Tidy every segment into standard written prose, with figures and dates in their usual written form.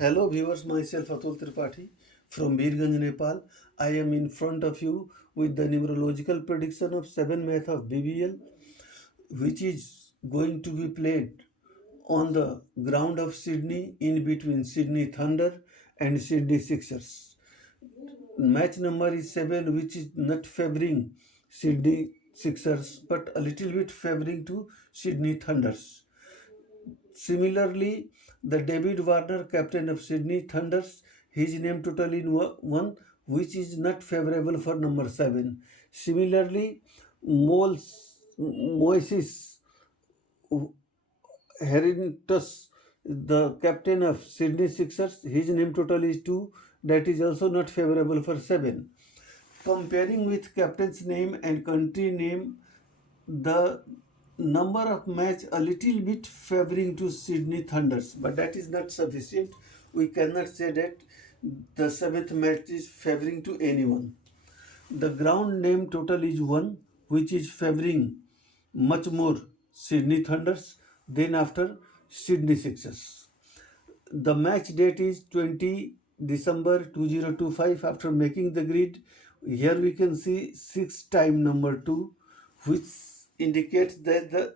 Hello viewers, myself Atul Tripathi from Birganj, Nepal. I am in front of you with the numerological prediction of 7 math of BBL, which is going to be played on the ground of Sydney in between Sydney Thunder and Sydney Sixers. Match number is 7, which is not favoring Sydney Sixers but a little bit favoring to Sydney Thunders. Similarly, the David Warner, captain of Sydney Thunders, his name total in one, which is not favorable for number 7. Similarly, Moises Herintus, the captain of Sydney Sixers, his name total is 2, that is also not favorable for 7. Comparing with captain's name and country name, the number of match a little bit favoring to Sydney Thunders, but that is not sufficient. We cannot say that the seventh match is favoring to anyone. The ground name total is 1, which is favoring much more Sydney Thunders than after Sydney Sixers. The match date is 20 December 2025. After making the grid, here we can see 6 time number 2, which indicates that the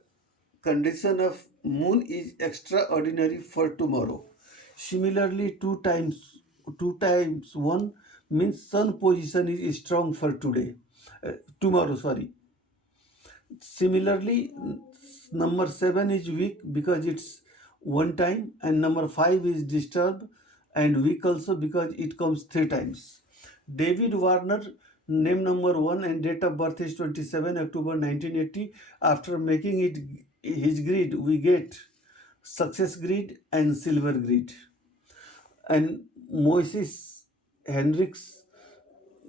condition of moon is extraordinary for tomorrow. Similarly, 2 times 1 means sun position is strong for tomorrow, sorry. Similarly, number 7 is weak because it's one time, and number 5 is disturbed and weak also because it comes 3 times. David Warner, name number 1 and date of birth is 27 October 1980. After making it his grid, we get success grid and silver grid. And Moises Hendricks,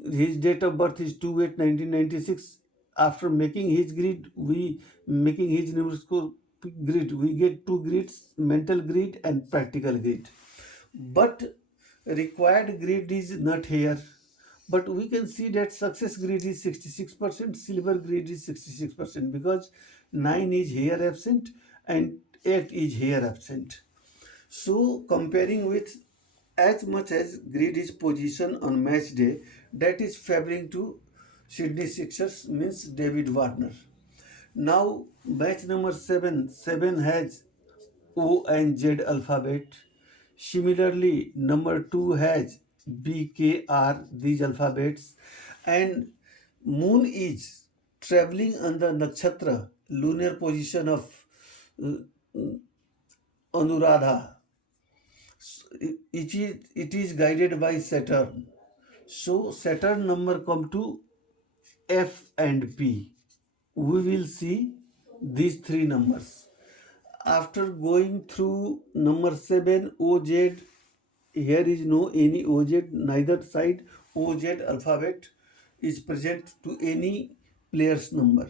his date of birth is 2/8/1996. After making his grid, making his numerical grid, we get 2 grids, mental grid and practical grid. But required grid is not here. But we can see that success grid is 66%, silver grid is 66% because 9 is here absent and 8 is here absent. So comparing with as much as grid is position on match day, that is favoring to Sydney Sixers means David Warner. Now match number 7, 7 has O and Z alphabet. Similarly, number 2 has B, K, R, these alphabets. And moon is traveling on the nakshatra, lunar position of uh, Anuradha. It is guided by Saturn. So Saturn number come to F and P. We will see these 3 numbers. After going through number 7 OZ, here is no any OZ, neither side OZ alphabet is present to any player's number.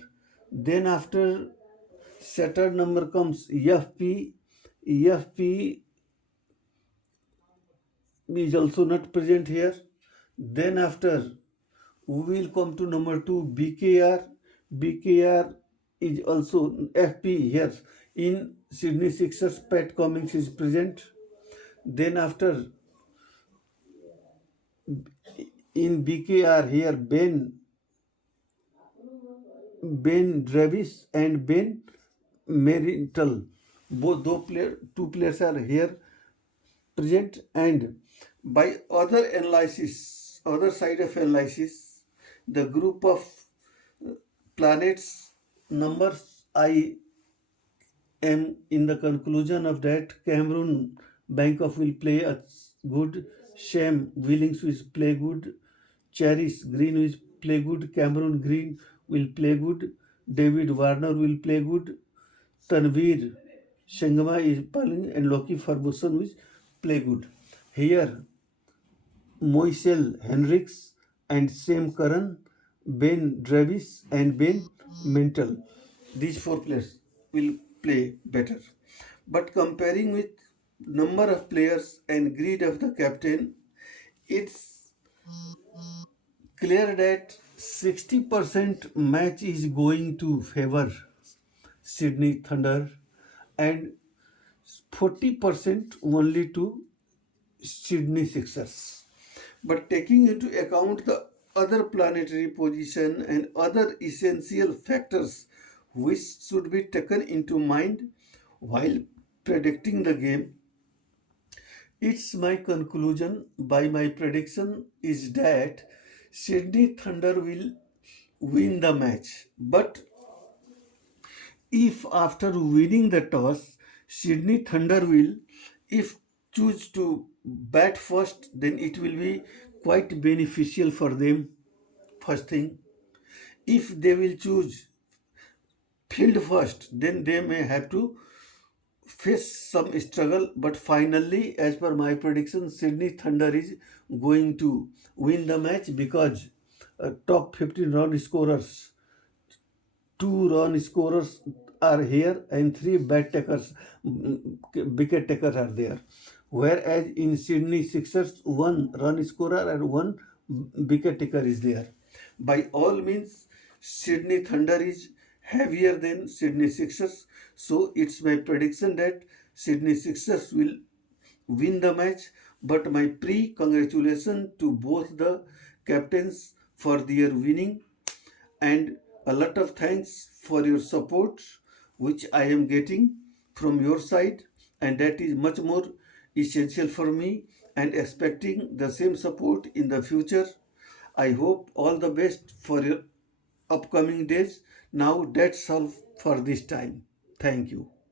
Then after Saturn number comes FP. FP is also not present here. Then after we will come to number 2 BKR. BKR is also FP here. In Sydney Sixers, Pat Cummings is present. Then after in BKR here Ben Travis and Ben Marienthal, both two players are here present. And by other side of analysis, the group of planets numbers, I am in the conclusion of that Cameron Bankoff will play a good, Sham Willings will play good, Charis Green will play good, Cameron Green will play good, David Warner will play good, Tanveer Shangma is playing, and Loki Ferguson will play good. Here, Moisel Henricks and Sam Curran, Ben Travis and Ben Mental. These 4 players will play better. But comparing with number of players and greed of the captain, it's clear that 60% match is going to favor Sydney Thunder and 40% only to Sydney Sixers. But taking into account the other planetary position and other essential factors which should be taken into mind while predicting the game, it's my conclusion by my prediction is that Sydney Thunder will win the match. But if after winning the toss, Sydney Thunder will, if choose to bat first, then it will be quite beneficial for them. First thing, if they will choose field first, then they may have to face some struggle. But finally, as per my prediction, Sydney Thunder is going to win the match because top 15 run scorers, two run scorers are here and three bat takers, wicket takers are there. Whereas in Sydney Sixers, one run scorer and one wicket taker is there. By all means, Sydney Thunder is heavier than Sydney Sixers. So it's my prediction that Sydney Sixers will win the match. But my pre-congratulations to both the captains for their winning, and a lot of thanks for your support which I am getting from your side, and that is much more essential for me, and expecting the same support in the future. I hope all the best for your upcoming days. Now that's all for this time. Thank you.